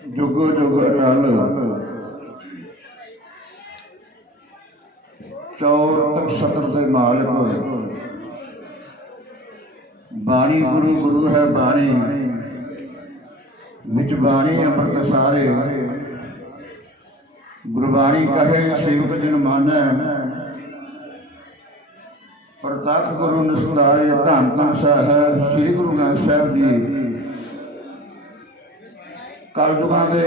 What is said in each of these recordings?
जुगो जुग अटल चौर तक सतर दे मालिक बाणी गुरु गुरु है बाणी विच बाणी अमृत सारे गुरबाणी कहे सेवक जिन मानै प्रतख गुरु निस्तारे धन धन साहब श्री गुरु नानक साहब जी कल युगां दे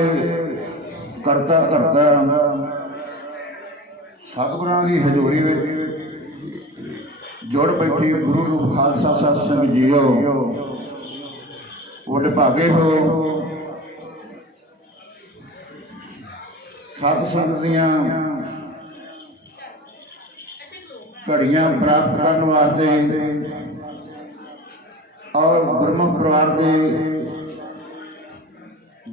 करता करता सतगुरां दी हजूरी विच जुड़ बैठी गुरु रूप खालसा सत संग जीओ वड भागे हो सत संगत दियां घड़ियां प्राप्त करने वास्ते और गुरमुख परिवार के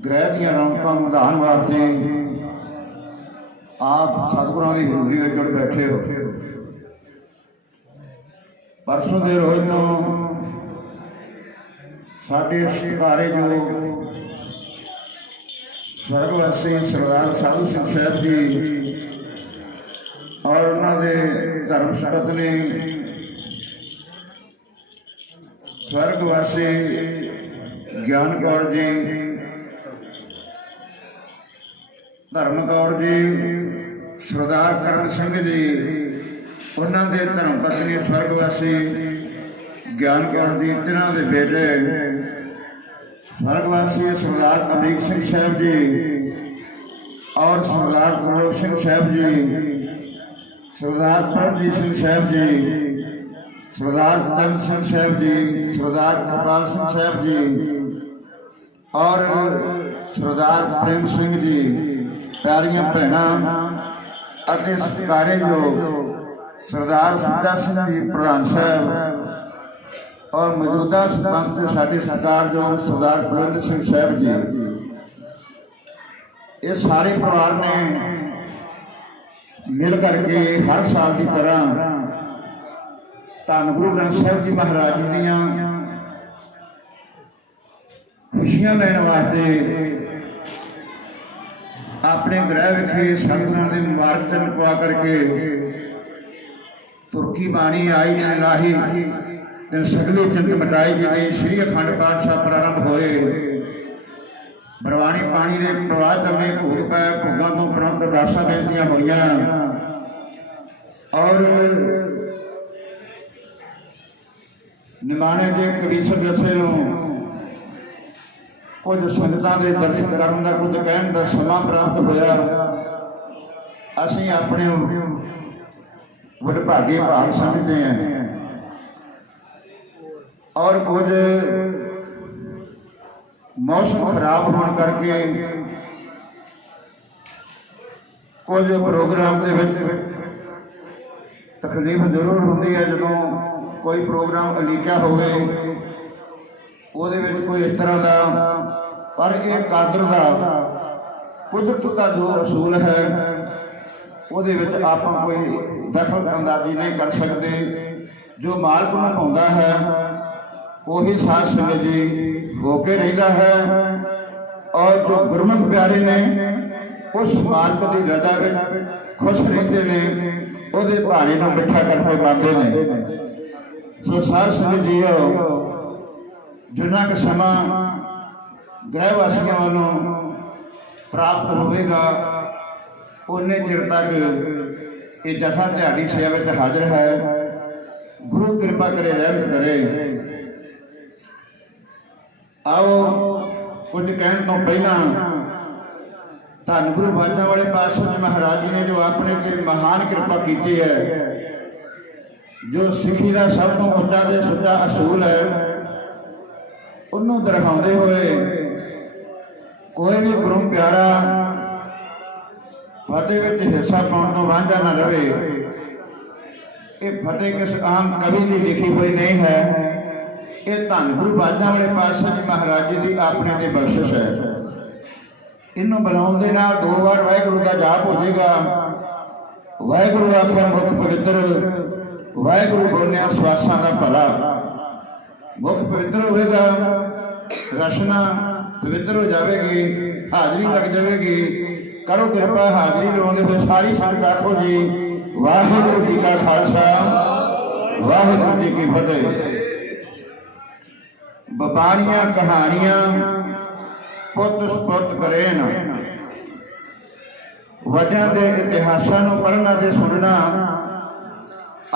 ग्रह दियां रौनकां निधान वास्ते आप सतगुरां की हजूरी में जुड़ बैठे हो। परसों के रोज तो साडे सत्कारे जो स्वर्गवासी सरदार साधु सिंह साहब जी और उन्होंने धर्म पत्नी स्वर्गवासी ज्ञान कौर जी धर्म कौर जी सरदार करण सिंह जी उन्होंने धर्म पत्नी स्वर्गवासी ज्ञान कौर जी तिन्हां दे बेटे स्वर्गवासी सरदार अमीर सिंह साहब जी और सरदार गुरलोक सिंह साहब जी सरदार परमजीत सिंह साहब जी सरदार चंद सिंह साहब जी सरदार कृपाल सिंह साहब जी और सरदार प्रेम सिंह जी प्यारियां भैणां अते सत्कारेयोग सरदार सुखदा सिंह जी प्रधान साहब और मौजूदा सरपंच साडे सत्कारयोग सरदार बलविंदर सिंह साहब जी ये सारे परिवार ने मिल करके हर साल की तरह धन गुरु ग्रंथ साहब जी महाराज जी दीयां खुशियां लैण वास्ते अपने ग्रह विखे सतगुरां दे मुबारक चरण पवा करके तुर्की बाणी आई ने लाही ते सगले चिंत मिटाई जी ने श्री अखंड पाठ साहब प्रारंभ होए बरवाणी पानी ने प्रवाह करने भोग पाए भोगां तो उपरंत अरदासां बेनतियां होईयां और निमाणे जे कबीर जथे नूं कुछ संगतां दे दर्शन करन दा कुछ कहण दा समां प्राप्त होया। असीं अपने वडभागे भाग समझते हैं और कुछ मौसम खराब होने करके कुछ प्रोग्राम के तकलीफ जरूर होती है जो कोई प्रोग्राम अलीका होवे ਉਹਦੇ ਵਿੱਚ कोई इस तरह का पर यह कादर का कुदरत का जो असूल है ਉਹਦੇ ਵਿੱਚ ਆਪਾਂ कोई दखल अंदाजी नहीं कर सकते। जो मालक ਨੂੰ ਪਾਉਂਦਾ है वही साध संगत जी होके रहता है और जो गुरमुख प्यारे ने उस मालक की रजा में खुश रहते हैं ਉਹਦੇ ਭਾਣੇ ਨੂੰ ਮਿੱਠਾ ਕਰਕੇ ਮੰਨਦੇ ਨੇ। सो साध संगत जी जिन्ना क समा गृहवासियों वालों प्राप्त होगा उन्ने चिर तक ये जथा ध्याड़ी सेवा में हाजिर है। गुरु कृपा करे रहमत करे। आओ कुछ कहने तो पहला धन गुरु बाजा वाले पातशाह जी महाराज जी ने जो अपने ते महान कृपा की है जो सिखी का सब तो उच्चा ते सुच्चा असूल है उन्होंने दरसाते हुए कोई भी गुरु प्यारा फतेह विच हिस्सा पाने तो वांझा न रहे। ये फतेह किस आम कवि की लिखी हुई नहीं है। ये धन गुरु बाजा वाले पातशाह जी महाराज जी की अपने की बख्शिश है। इनू बुलाने के नाल दो बार वाहिगुरू का जाप हो जाएगा। वाहिगुरू आखिया मुख पवित्र वाहिगुरू बोलिया स्वासां का भला मुख पवित्र होगा रचना पवित्र हो जाएगी हाजरी लग जाएगी। करो कृपा हाजरी लवाते हुए सारी संगत आखो जी वाहिगुरू जी का खालसा वाहिगुरू जी की फतेह। बबाणियां कहानियां पुत सुपुत करे न, वड्यां दे इतिहासां नूं पढ़ना ते सुनना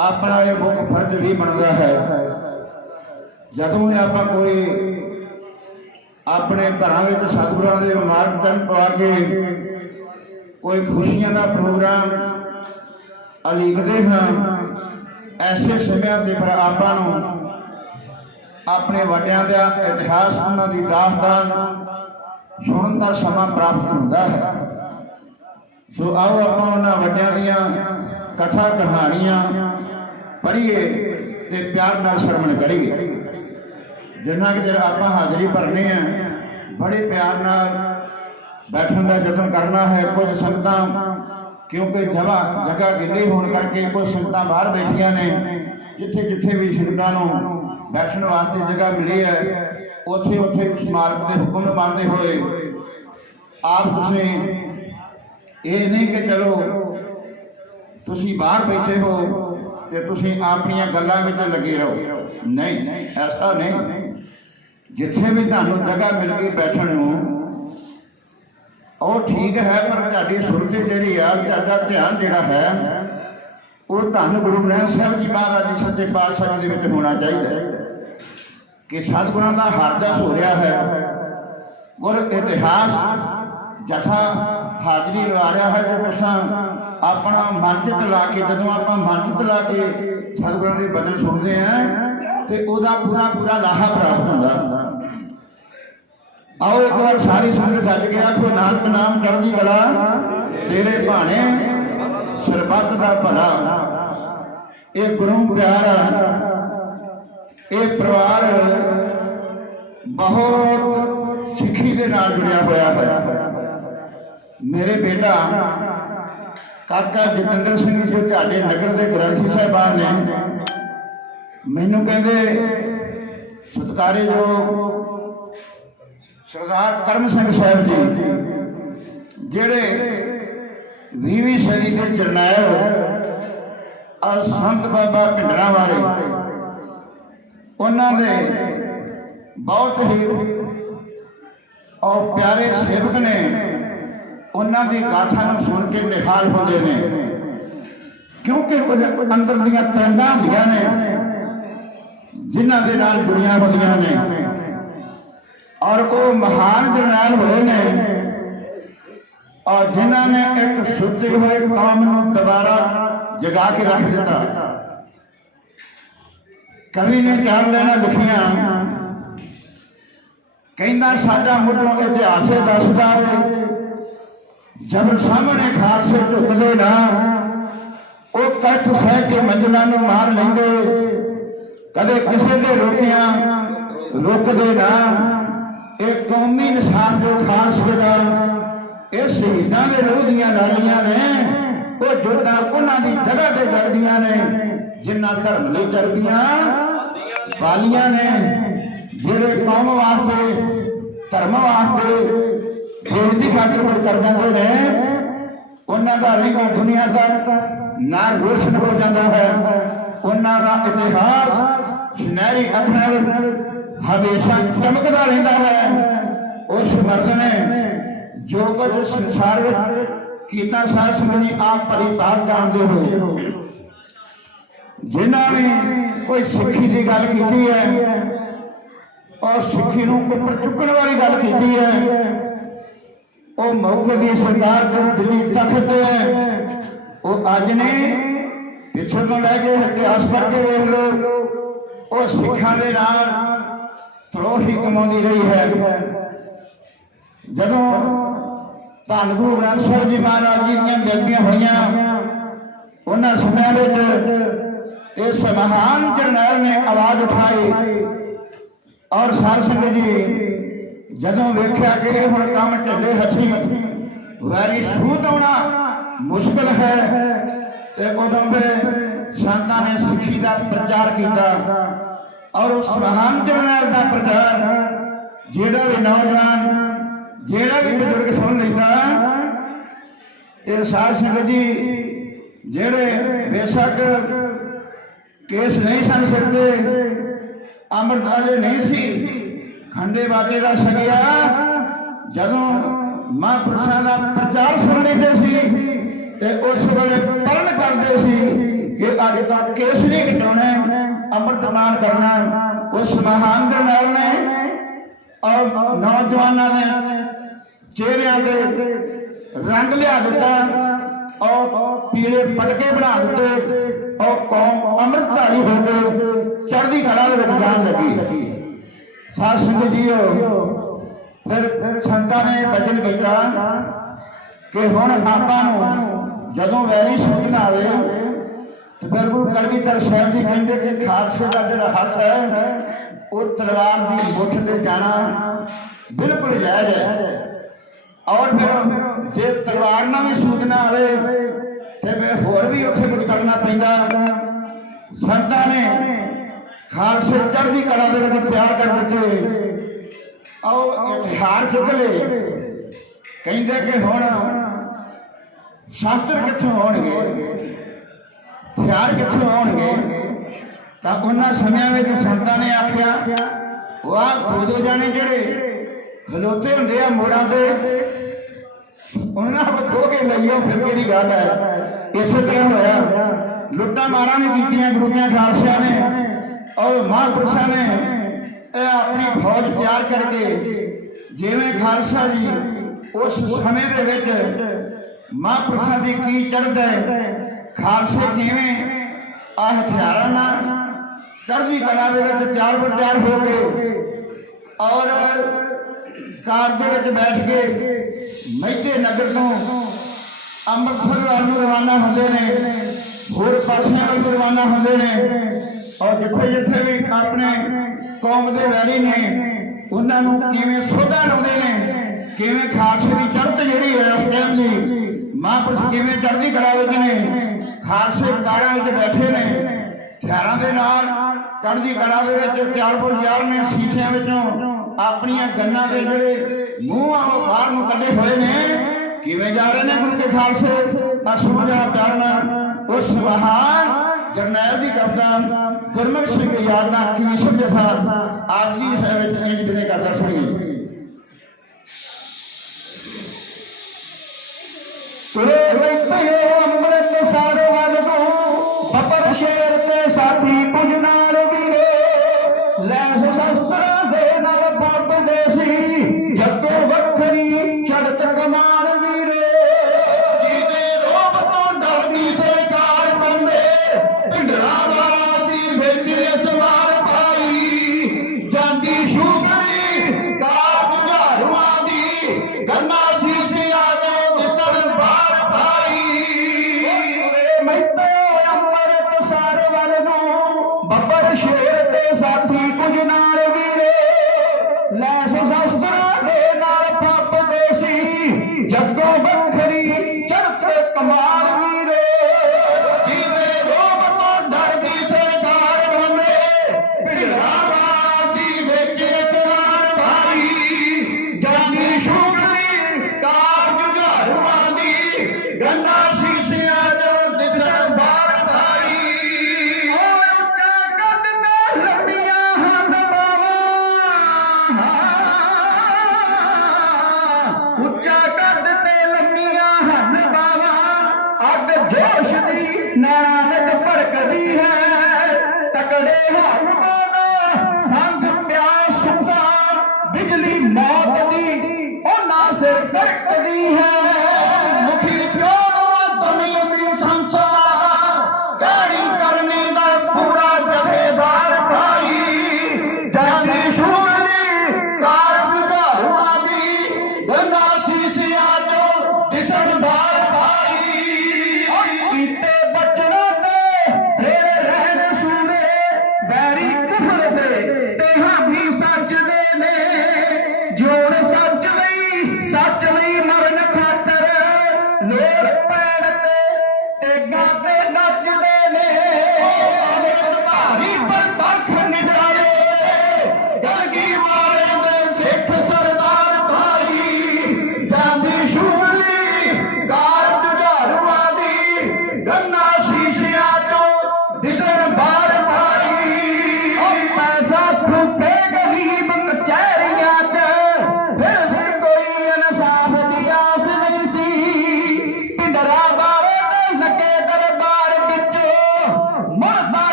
अपना ये मुख फर्ज भी बनता है। जदों आपां कोई अपने घरां विच सतगुरां दे मार्ग चरण पा के कोई खुशियां का प्रोग्राम उलीकते हाँ, ऐसे समय ते फिर आपां नूं अपने वड्यां दा इतिहास उन्हां दी दास्तान सुनन का समा प्राप्त होता है। सो आओ आपां उन्हां वड्यां दीयां कथा कहानियां पढ़िए ते प्यार नाल श्रवण करिए। जिन्ना कि चਿਰ आपां हाजरी भरने हैं बड़े प्यार नाल बैठने का यतन करना है। कुछ संगतां क्योंकि जगह गिली होने करके कुछ संगतां बाहर बैठिया ने, जिथे जिथे भी संगतां नूं बैठने वास्ते जगह मिली है उथे उथे उस मार्ग के हुक्म मानते हुए आप तुसीं ये नहीं कि चलो तुसीं बाहर बैठे हो तो तुसीं अपनियां गल्लां विच लगे रहो, नहीं ऐसा नहीं। जिथे भी तुहानूं जगह मिल गई बैठण नूं और ठीक है, पर तुहाडी सुरत जिहड़ी आ तुहाडा ध्यान जिहड़ा है वो धन गुरु ग्रंथ साहिब जी महाराज जी सच्चे पातशाह दे विच होना चाहिए कि सतगुरां दा हरदस हो रहा है। गुर इतिहास जथा हाजरी लवा रहा है जो तुसां अपना मनचित ला के, जदों आपां मनचित ला के सतगुरां दे बचन सुनते हैं तो उसका पूरा पूरा लाहा प्राप्त होता। आओ एक बार सारी संगत गज के आखो नानक नाम चढ़दी कला तेरे भाने सरबत दा भला। ये गुरु प्यार ये परिवार बहुत सिੱਖੀ ਦੇ ਨਾਲ जुड़िया होया है। मेरे बेटा काका जतिंदर सिंह जो तुहाडे नगर के ग्रंथी साहिबान ने मैनू कहते सत्कारे जो सरदार करम सिंह साहब जी जेड़े 20वीं सदी के जरनैल और संत बाबा भिंडरां वाले उन्होंने बहुत ही और प्यारे सेवक ने उन्होंने गाथा सुन के निहाल होते हैं, क्योंकि कुछ अंदर दियां तरंगां होंदियां ने जिन्हां दे नाल जुड़ियां होंदियां ने और वो महान जरनैल होए ने और जिन्हां ने एक सुती हुए कौम नूं दोबारा जगा के रख दिता। कवि ने चार लाइनां लिखियां, कहंदा साडा मुੱਢੋਂ इतिहास दसदा है जब सामने खालसे झुकदे ना वो कठ सह के मंजिलां नूं मार लेंदे, कदे किसे दे रोकियां रुकदे ना। एक कौमी निशान जो खालसे दा ये शहीदां दे रूह दीयां नालियां ने वो जोतां उन्हां दी जगह ते जगदियां ने जिन्हां धर्म लई चलदियां बालियां ने, जिहड़े कौम वास्ते धर्म वास्ते देश की खातिर कुछ कर जाते हैं उन्हों का रही दुनिया तक ना रोशन हो जाता है। उन्हों का इतिहास सुनहरी अखर हमेशा चमकता रहता है। उस मर्द ने जो कुछ संसार किया साथ संगनी आप परिताप जानते हो। जिन्होंने कोई सिक्खी की गल की है और सिक्खी नूं ऊपर चुकने वाली गल की है, वो मौके की सरकार जो दिल्ली तखत है वो अज ने पिछले तो लैके इतिहास पढ़ के देख लो वो सिखां दे नाल त्रोही कमाती रही है। जदों धन गुरु ग्रंथ साहिब जी महाराज जी दीयां बेनतियां होईयां उन्हां समयां विच इस महान जरनैल ने आवाज उठाई और साध संगत जी जदों वेख्या कि हुण काम ढिले हथी वैरी सूत आउणा मुश्किल है ते उदों फिर संतां ने सिੱਖੀ का प्रचार किया और उस महान जरनैल का प्रचार जिहड़ा भी नौजवान ਜਿਹੜਾ ਵੀ ਬਜ਼ੁਰਗ ਸੁਣ ਲੈਂਦਾ ਇਹ ਸਾਧ ਸੰਗਤ ਜੀ ਜਿਹੜੇ ਬੇਸ਼ੱਕ ਕੇਸ ਨਹੀਂ ਸਨ ਸਕਦੇ, ਅੰਮ੍ਰਿਤ ਵਾਲੇ ਨਹੀਂ ਸੀ, ਖੰਡੇ ਬਾਟੇ ਦਾ ਛਕਿਆ, ਜਦੋਂ ਮਹਾਂਪੁਰਸ਼ਾਂ ਦਾ ਪ੍ਰਚਾਰ ਸੁਣ ਲੈਂਦੇ ਸੀ ਤੇ ਉਸ ਵੇਲੇ ਪਰਨ ਕਰਦੇ ਸੀ ਕਿ ਅੱਜ ਤੱਕ ਕੇਸ ਨਹੀਂ ਘਟਾਉਣਾ, ਅੰਮ੍ਰਿਤਮਾਨ ਕਰਨਾ। ਉਸ ਮਹਾਨ ਜਰਨੈਲ ਨੇ ਔਰ ਨੌਜਵਾਨਾਂ ਦੇ ਚਿਹਰਿਆਂ ਤੇ रंग लिया दिता और पीले पटके बना दिते और कौम अमृतधारी हो गए चढ़ती कला जान लगी। साध संगत जी फिर संतां ने वचन किया कि हुण आपां नूं जदों वैरी सूचना आवे तो फिर गुरु कलगीधर साहिब जी कहते कि खालसे का जिहड़ा हथ है वो तलवार की मुठ ते जाना बिल्कुल जायज़ है। और फिर जे तलवार ना भी सूचना आवे तो फिर होर भी उत्थे कुछ करना पैंदा। संतां ने खालसे चढ़दी कला दे विच तैयार कर दिते और हथियार चुक ले, कहंदे कि हुण शास्त्र कित्थों आउणगे, हथियार कित्थों आउणगे। तां उन्हां समयां विच संतां ने आखिया वाह दो जाने जिहड़े खलोते हुंदे आ मोड़ां ते उन्होंने खो के लईओ फिर कि गल है। इस तरह होया लुट्टा मारा भी कीतियां गुरुआं खालसिया ने और महापुरुषों ने अपनी फौज तैयार करके जिवें खालसा जी उस समय दे विच महापुरुषों की की चढ़दा है, खालसे किवें आ हथियारां नाल चढ़दी कला दे विच तैयार बर तैयार हो गए और कार दे विच बैठ के मैके नगर तो अमृतसर वाल रवाना होंदे ने, होर पासियां वाल रवाना होंदे ने और जिथे जिथे भी अपने कौम के वैरी ने उन्होंने किवें सोधा लाउंदे ने, किवें खालसे की चढ़त जिहड़ी है उस टाइम की महापुरुष किवें चढ़दी कला विच ने, खालसे कारां विच बैठे ने हथियारां दे नाल चढ़दी कला दे विच तैयार पर तैयार ने, शीशियां विचों अपनियां गन्नां दे जिहड़े मूँह आ बाहर नूं कढे होए ने, किवें जा रहे ने गुरु के खालसे। असमझ जरा प्यार नाल उस महान जरनैल दी कविता गुरमुख सिंह की याद नाल की शब्द था आज दी साहिब विच इंज विनय करदा सुणीए। तुरे बैठे अमृतसर वल को बपर शेर ते साथी कुछ नाल वीरे, लैस शस्त्र दे नाल पाप देसी जगो वखरी चढ़त कमान वीरे, जीते रोब तो डरदी सरकार कंबे पिंडरा वाला सी विच सवार पाई, जांदी शुगली कार जुझारुआं दी गन्ना सीसिया दे चढ़ बार पाई। मैते अमृतसर वल नूं बबर शेर ते साथी कुछ नाल वीरे, लैस शस्त्र दे नाल पाप देसी जगो बखरी चढ़त कमान वीरे, जीते रोब तो डरदी सरकार कंबे पिंडरा वासी विच सवार भाई, जांदी शुगली कार जुझारुआं दी गन्ना शीशियां जो दिसण बार भाई। उच्चा कद ते लंबियां हन बावां, उच्चा कद ते लंबियां हन बावां, अग जोश दी नानक भड़कदी है, तकड़े हाकमां दा संग प्यास सुता बिजली मौत दी उन्हां सिर धड़कदी है।